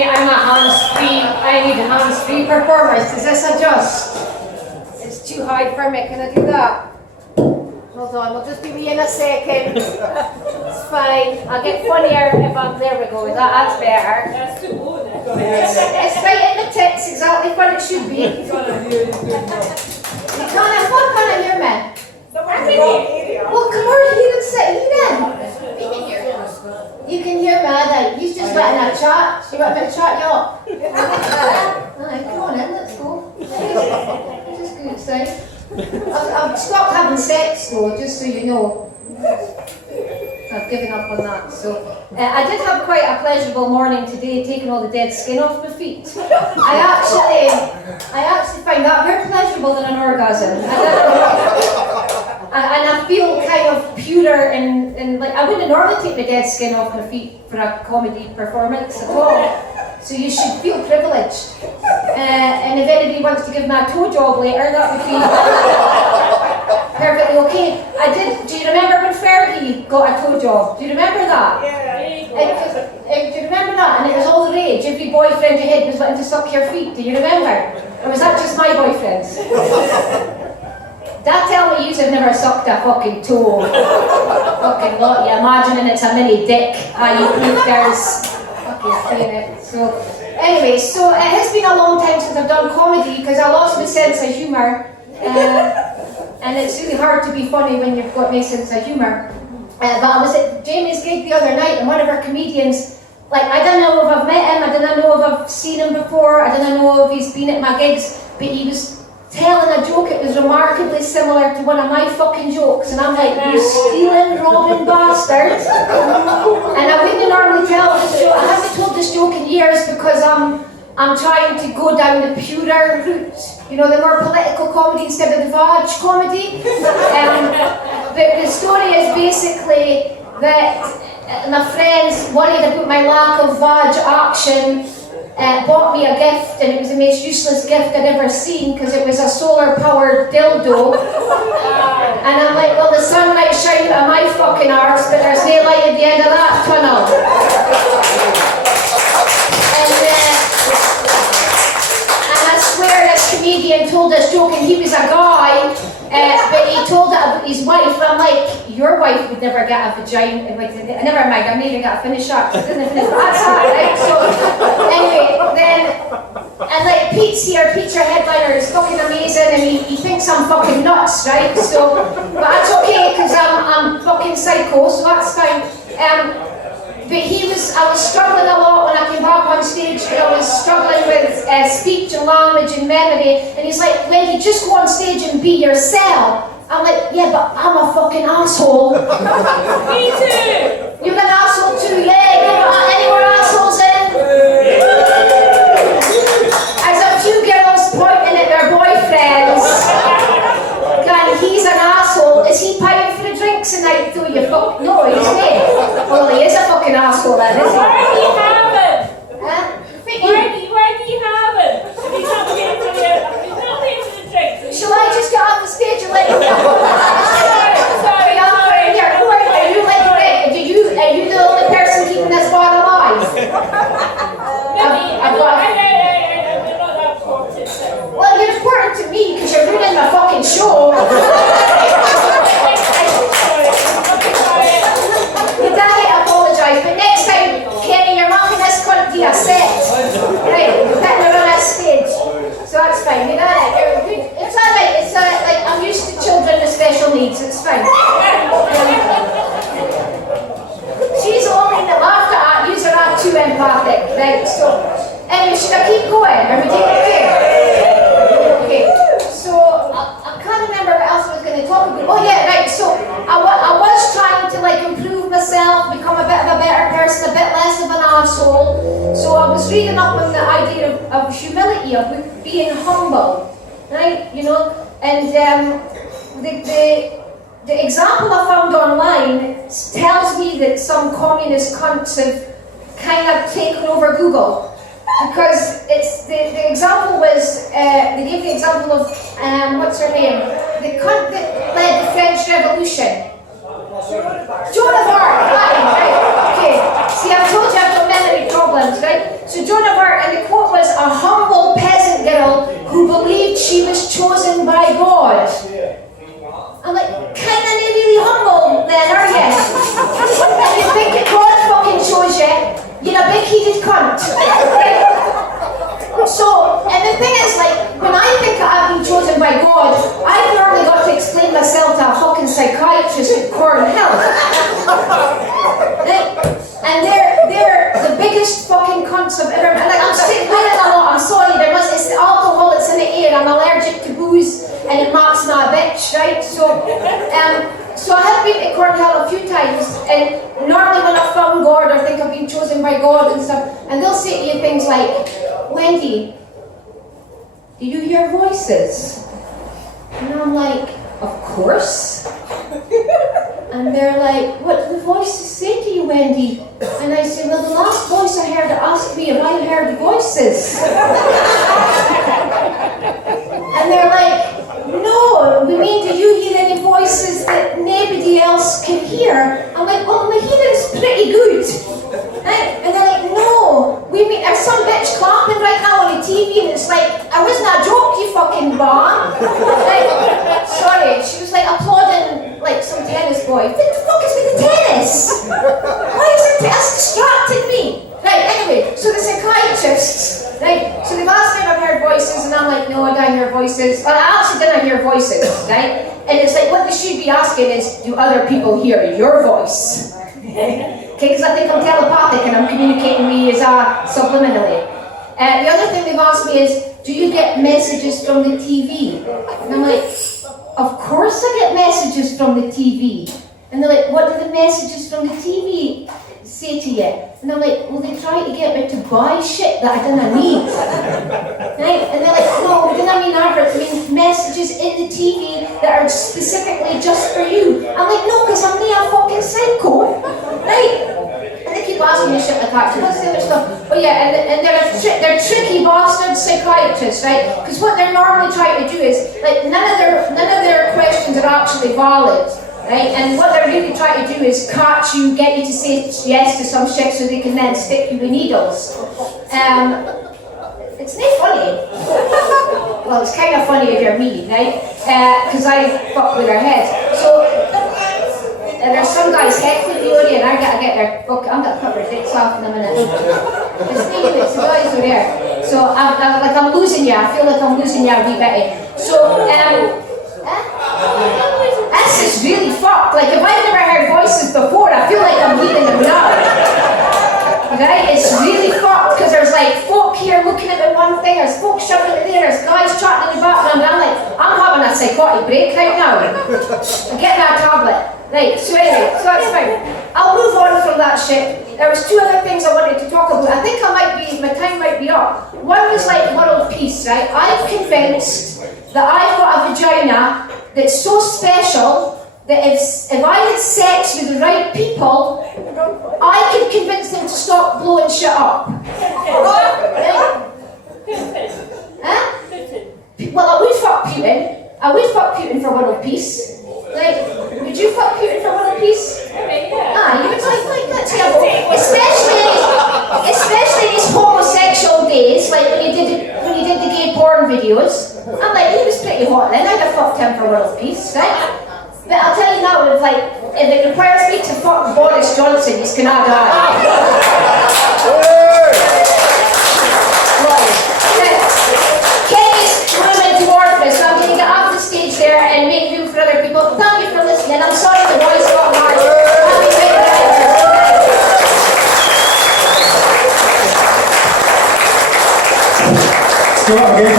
I'm a hands-free, I need hands-free performance. Does this adjust? It's too high for me, can I do that? Hold on, we'll just be me in a second. It's fine. I'll get funnier if I'm, there we go, that's better. That's too low now. It's right in the tits, exactly what it should be. You can't hear me. Well, come over here and sit here then. We can hear you. You can hear me, then. He's just letting a chat. You want me to chat you up? Alright, come on in, let's go. Just go outside. I've stopped having sex though, just so you know. I've given up on that. So I did have quite a pleasurable morning today, taking all the dead skin off my feet. I actually find that very pleasurable than an orgasm. And I feel kind of purer and like I wouldn't normally take the dead skin off my feet for a comedy performance at all. So you should feel privileged. And if anybody wants to give me a toe job later, that would be perfectly okay. Do you remember when Fergie got a toe job? Do you remember that? Yeah. Do you remember that? And it was all the rage. Every boyfriend you had was wanting to suck your feet. Do you remember? Or was that just my boyfriends? Dad tell me you've never sucked a fucking toe. Fucking lot, you imagining it's a mini dick. You poofers. Fucking saying it. So, anyway, so it has been a long time since I've done comedy because I lost my sense of humour. And it's really hard to be funny when you've got no sense of humour. But I was at Jamie's gig the other night and one of our comedians, like I don't know if I've met him, I don't know if I've seen him before, I don't know if he's been at my gigs, but he was telling a joke, it was remarkably similar to one of my fucking jokes, and I'm like, you stealing, robbing bastard. And I wouldn't normally tell this joke, I haven't told this joke in years because I'm trying to go down the purer route, you know, the more political comedy instead of the vag comedy. But the story is basically that my friends, worried about my lack of vag action, bought me a gift, and it was the most useless gift I'd ever seen because it was a solar-powered dildo. And I'm like, well, the sun might shine out of my fucking arse, but there's no light at the end of that tunnel. And I swear this comedian told this joke, and he was a guy, but he told it about his wife, and I'm like, your wife would never get a vagina. Never mind, I'm not even going to finish up. That's that, right? So, anyway, and like Pete's here, Pete's our headliner, is fucking amazing, and he thinks I'm fucking nuts, right? So, but that's okay, because I'm fucking psycho, so that's fine. But I was struggling a lot when I came back on stage, and I was struggling with speech and language and memory, and he's like, Wendy, just go on stage and be yourself. I'm like, yeah, but I'm a fucking asshole. Me too! You're an asshole too, yeah, any more assholes in? As a few girls pointing at their boyfriends, going, he's an asshole, is he paying for the drinks tonight? Do you fuck? No, he's not. Well, he is a fucking asshole then, isn't he? Why do you have it? Huh? Why do you have it? If he's not paying for the drinks. Shall I just get off the stage and let you go? Sorry. Here, who are you? Are you the only person keeping this bar alive? Well, you're important to me because you're ruining my fucking show. You don't apologise, but next time, Kenny, you're marking this cunt to a set. Right, you're putting her on a stage. So that's fine, you know that. It's alright, it's like I'm used to children with special needs, it's fine. She's the only that laughed at you, are not too empathic, right? So, anyway, should I keep going? Are we doing okay? Okay, so I can't remember what else I was going to talk about. Oh yeah, right, so I was trying to like improve myself, become a bit of a better person, a bit less of an asshole. So I was reading up on the idea of humility, of being humble, right? You know, and the example I found online tells me that some communist cunts have kind of taken over Google. Because it's the example was, they gave the example of, what's her name? The cunt that led the French Revolution. Joan of Arc, right, okay. See, I've told you I've got memory problems, right? So Joan of And they're the biggest fucking cunts I've ever met. Like, I'm sitting winning a lot, I'm sorry, it's the alcohol that's in the air, I'm allergic to booze, and it marks me a bitch, right? So I have been to Cornhill a few times, and normally when I found God or think I've been chosen by God and stuff, and they'll say to you things like, Wendy, do you hear voices? And I'm like, of course. And they're like, what do the voices say to you, Wendy? And I say, well, the last voice I heard asked me if I heard voices. And they're like, no, we mean, do you hear any voices that nobody else can hear? I'm like, well, my hearing's pretty good. Right? And they're like, no, we mean, there's some bitch clapping right now on the TV, and it's like, I wasn't a joke, you fucking bar. Like, sorry, she was like applauding like some tennis boy. What the fuck is with the tennis? Why is it that's distracted me? Right, anyway, so the psychiatrists, right, so they've asked me if I've heard voices, and I'm like, no, I don't hear voices. Well, I actually didn't hear voices, right? And it's like, what they should be asking is, do other people hear your voice? Okay, because I think I'm telepathic and I'm communicating with you subliminally. The other thing they've asked me is, do you get messages from the TV? And I'm like, of course I get messages from the TV. And they're like, what do the messages from the TV say to you? And I'm like, well, they try to get me to buy shit that I didn't need. Right? And they're like, no, we didn't mean adverts, we mean messages in the TV that are specifically just for you. I'm like, no, because I'm not a fucking psycho. Right? And they keep asking me shit like that. So what's the other stuff? Oh yeah, and they're tricky bastard psychiatrists, right? Because what they're normally trying to do is, like, none of their questions are actually valid. Right? And what they're really trying to do is catch you, get you to say yes to some shit so they can then stick you with needles. It's not funny. Well, it's kind of funny if you're me, right? Because I fuck with their heads. So, there's some guys heckling me already, and I gotta get their fuck. I'm gonna cut their dicks off in a minute. It's me, it's the guys over there. So, I'm losing you. I feel like I'm losing you a wee bit. So, this is really fucked. Like, if I've never heard voices before, I feel like I'm leaving them now. Right? It's really fucked, because there's like folk here looking at the one thing, there's folk shouting at there, there's guys chatting in the background, and I'm like, I'm having a psychotic break right now. I'm getting that tablet. Right, so anyway, so that's fine. I'll move on from that shit. There was two other things I wanted to talk about. I think my time might be up. One was like world peace, right? I'm convinced that I've got a vagina that's so special that if I had sex with the right people, I could convince them to stop blowing shit up. Right? Huh? Well, I would fuck Putin. I would fuck Putin for world peace. Like, would you fuck Putin for world peace? Ah, you would like that's terrible. Especially in his homosexual days, like when he did the gay porn videos. I'm like, he was pretty hot then. I'd have fucked him for world peace, right? But I'll tell you now, if it requires me to fuck Boris Johnson, he's gonna die. Kenny's women dwarfness. I'm going to get off the stage there and make room for other people. Thank you for listening. I'm sorry the voice got hard. Happy Valentine's Day.